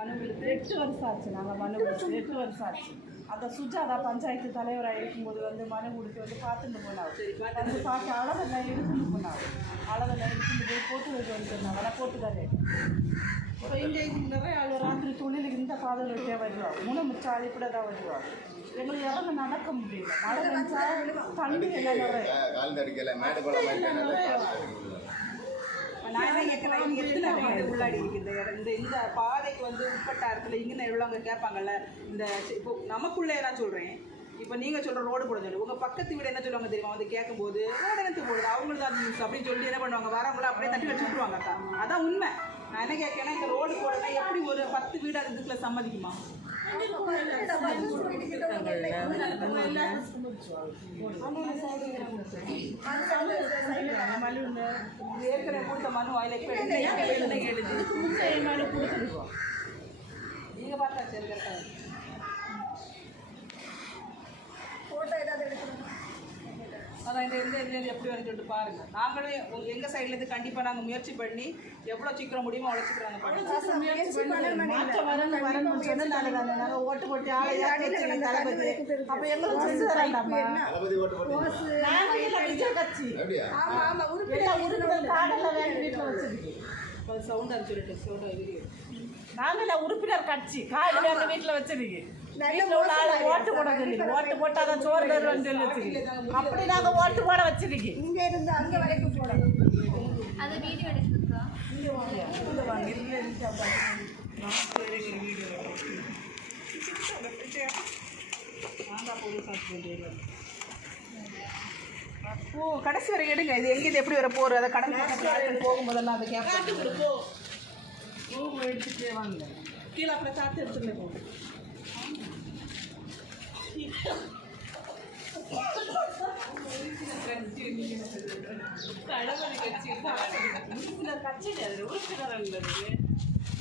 மனு கொடுத்து 8 வருஷம் ஆச்சு. நாங்கள் மனு கொடுத்து 8 வருஷம் ஆச்சு. அந்த சுஜாதா பஞ்சாயத்து தலைவராக இருக்கும்போது வந்து மனு கொடுத்து வந்து பார்த்துட்டு போனாங்க. வந்து பார்த்து அளவெல்லாம் எடுத்துட்டு போனாங்க. அளவெல்லாம் எடுத்துட்டு போய் போட்டு வைக்க வந்துருந்தாங்க. ஆனால் போட்டுக்காரு. இப்போ இங்கே நிறைய ஆள் ராத்திரி தொழிலுக்கு இந்த பாதையில் வைக்க வருவாங்க. முனைமுச்சால் இப்படி தான் வருவாங்க. எங்களுக்கு இறங்க நடக்க முடியல. மழை பெஞ்சா தண்ணி எல்லாம் நிறைய உள்ளாடி இருக்குது. இந்த பாதைக்கு வந்து உட்பட்ட இடத்துல இங்கே எவ்வளோங்க கேட்பாங்கல்ல. இந்த இப்போ நமக்குள்ளே நான் சொல்கிறேன். இப்போ நீங்கள் சொல்கிற ரோடு போட சொல்லி உங்கள் பக்கத்து வீடு என்ன சொல்லுவாங்க தெரியுமா? வந்து கேட்கும்போது ரோடு எடுத்து போடுது அவங்களுக்கு தான் நியூஸ் அப்படின்னு சொல்லி என்ன பண்ணுவாங்க, வரவங்கள அப்படியே தட்டி வச்சு விட்டுருவாங்க. அக்கா அதான் உண்மை. நான் என்ன கேட்கேன்னா, இந்த ரோடு போடலாம் எப்படி ஒரு 10 வீடு அது இதுக்குள்ள சம்மதிக்குமா? ஏற்கனவே கொடுத்த மனு நீங்க பார்த்தா சரி கரெக்டாக அதான் இந்த எப்படி வரும்னு சொல்லிட்டு பாருங்க. நாங்களே எங்கள் சைட்லேருந்து கண்டிப்பாக நாங்கள் முயற்சி பண்ணி எவ்வளோ சீக்கிரம் முடியுமோ அவ்வளோ சீக்கிரம் நாங்கள் ஓட்டு போட்டு தளபதி அப்போ எங்களுக்கு சவுண்டாக சொல்லிட்டு நாங்கள் உறுப்பினர் கட்சி காலையில் எங்கள் வீட்டில் வச்சிருக்கீங்க. ஓட்டு போட சொல்லி ஓட்டு போட்டாதான் சோறு தருவோம்னு சொல்லி வச்சிருக்கீங்க. அப்படி நாங்கள் ஓட்டு போட வச்சிருக்கீங்க. இங்கே இருந்து அங்கே வரைக்கும் போடணும். அதை வீடியோ எடுத்துருக்கா இங்கே வாங்க இங்கே வாங்க இல்லை ஓ கடைசி வரை எடுங்க. இது எங்கேருந்து எப்படி வர போகிற அதை கடந்து போகும்போதெல்லாம் அதை கேட்பாங்க. எடுத்துகிட்டே வாங்க கீழே அப்புறம் சாத்து எடுத்துகிட்டு போங்க.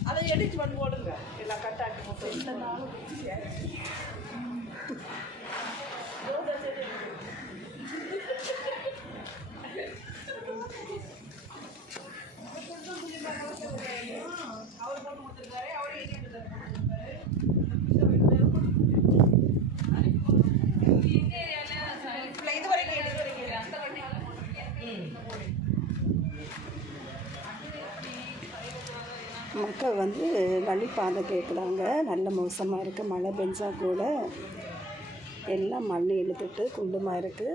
அதை எடிட் பண்ணி போடுங்க. எல்லாம் கட்டாக்கி போட்டு இந்த நாளும் அவர் போட்டு கொடுத்துருக்காரு. அவரே மக்கள் வந்து வழிபாதை கேட்குறாங்க. நல்ல மோசமாக இருக்குது. மழை பெஞ்சா கூட எல்லாம் மண் இழுத்துட்டு குண்டுமாக இருக்குது.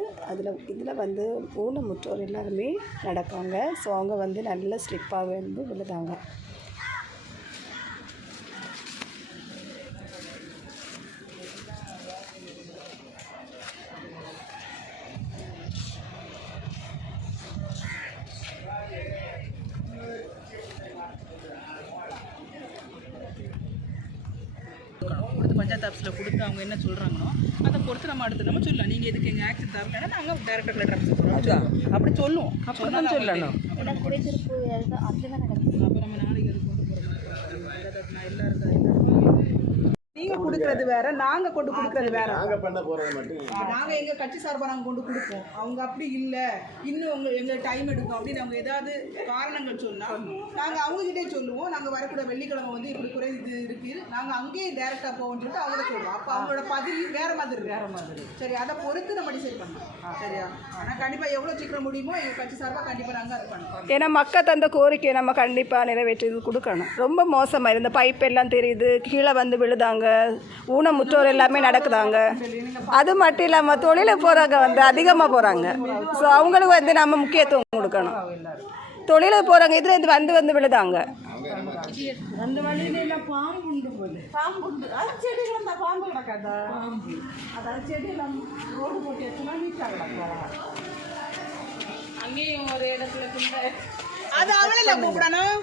இதில் வந்து ஊனமுற்றோர் எல்லாருமே நடக்காங்க. ஸோ அவங்க வந்து நல்ல ஸ்லிப்பாக வந்து விழுதாங்க. பஞ்சாயத்து ஆஃபீஸில் கொடுத்து அவங்க என்ன சொல்கிறாங்களோ அதை பொறுத்து நம்ம அடுத்து நம்ம சொல்லலாம். நீங்கள் எதுக்கு எங்கள் ஆக்ஷன் தரலன்னா நாங்கள் டைரக்டர் லெட்டர் ஆஃபீஸ் சொல்லுவோம். அப்படி சொல்லுவோம். அப்படி சொல்லணும். அப்புறம் நம்ம நாளைக்கு அது கொண்டு போகிறோம். நான் எல்லாருக்கும் நீங்கள் கொடுக்குறது வேற, நாங்கள் கொண்டு கொடுக்குறது வேற. நாங்கள் எங்கள் கட்சி சார்பாக நாங்கள் கொண்டு கொடுப்போம். அவங்க அப்படி இல்லை, இன்னும் எங்களுக்கு டைம் எடுக்கும் அப்படின்னு அவங்க ஏதாவது காரணங்கள் சொன்னால் நாங்கள் அவங்ககிட்டே சொல்லுவோம். நாங்கள் வரக்கூட வெள்ளிக்கிழமை வந்து இப்படி குறை இது இருக்குது, நாங்கள் அங்கேயே டேரெக்டாக போவோம்னு சொல்லிட்டு அவங்கள சொல்லுவோம். அப்போ அவங்களோட பதில் வேறு மாதிரி. சரி, அதை பொறுத்து நம்ம டிசைட் பண்ணலாம். சரியா? ஆனால் கண்டிப்பாக எவ்வளோ சீக்கிரம் முடியுமோ எங்கள் கட்சி சார்பாக கண்டிப்பாக நாங்கள் அது பண்ணுவோம். ஏன்னா மக்கள் தந்த கோரிக்கையை நம்ம கண்டிப்பாக நிறைவேற்றி கொடுக்கணும். ரொம்ப மோசமாக இந்த பைப் எல்லாம் தெரியுது, கீழே வந்து விழுதாங்க, ஊனமுற்றோர் எல்லாமே நடக்குதாங்க. அது மட்டும் இல்லாமல் தொழிலை போகிறவங்க வந்து அதிகமாக போகிறாங்க. ஸோ அவங்களுக்கு வந்து நம்ம முக்கியத்துவம் கொடுக்கணும். தொழிலுக்கு போகிறவங்க இதில் வந்து விழுதாங்க. அந்த வழியில பாம்பு உண்டு போகுது. பாம்பு உண்டு. அது செடிகள் தான் பாம்பு கிடக்காதா? அதாவது செடியெல்லாம் ரோடு போட்டு வச்சுனா நீட்டாக கிடக்கும். அங்கேயும் ஒரு இடத்துல அது அவளை கூப்பிடணும்.